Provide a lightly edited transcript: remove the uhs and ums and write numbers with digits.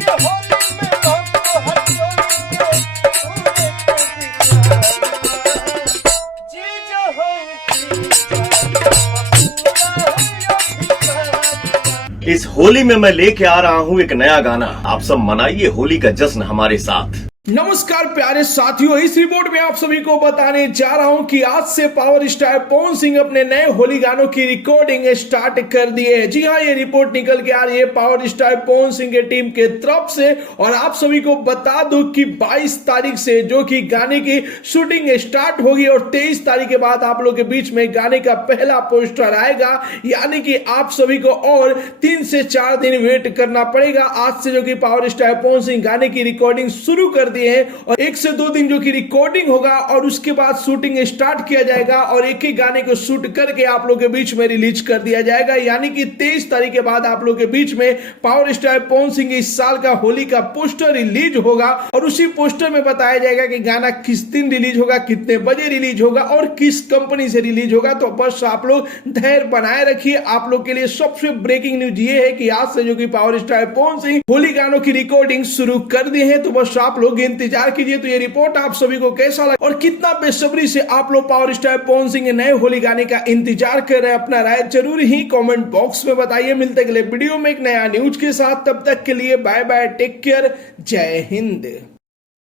इस होली में मैं लेके आ रहा हूँ एक नया गाना। आप सब मनाइए होली का जश्न हमारे साथ। नमस्कार प्यारे साथियों, इस रिपोर्ट में आप सभी को बताने जा रहा हूं कि आज से पावर स्टार पवन सिंह अपने नए होली गानों की रिकॉर्डिंग स्टार्ट कर दिए है। जी हां, ये रिपोर्ट निकल के आ रही है पावर स्टार पवन सिंह के टीम के तरफ से। और आप सभी को बता दूं कि 22 तारीख से जो कि गाने की शूटिंग स्टार्ट होगी और 23 तारीख के बाद आप लोग के बीच में गाने का पहला पोस्टर आएगा। यानी कि आप सभी को और 3 से 4 दिन वेट करना पड़ेगा। आज से जो कि पावर स्टार पवन सिंह गाने की रिकॉर्डिंग शुरू कर दिए हैं और 1 से 2 दिन जो कि रिकॉर्डिंग होगा और उसके बाद शूटिंग स्टार्ट किया जाएगा और एक ही गाने को शूट करके आप लोग के बीच में रिलीज कर दिया जाएगा। यानी कि 23 तारीख के बाद आप लोग के बीच में पावर स्टार पवन सिंह इस साल का होली का पोस्टर रिलीज होगा और उसी पोस्टर में बताया जाएगा कि गाना किस दिन रिलीज होगा, कितने बजे रिलीज होगा और किस कंपनी से रिलीज होगा। तो बस आप लोग धैर्य बनाए रखिए। आप लोग के लिए सबसे ब्रेकिंग न्यूज ये है कि आज से जो कि पावर स्टार पवन सिंह होली गानों की रिकॉर्डिंग शुरू कर दिए हैं। तो बस आप लोग इंतजार कीजिए। तो ये रिपोर्ट आप सभी को कैसा लगा और कितना बेसब्री से आप लोग पावर स्टार पवन सिंह के नए होली गाने का इंतजार कर रहे हैं, अपना राय जरूर ही कमेंट बॉक्स में बताइए। मिलते अगले वीडियो में एक नया न्यूज के साथ, तब तक के लिए बाय बाय, टेक केयर, जय हिंद।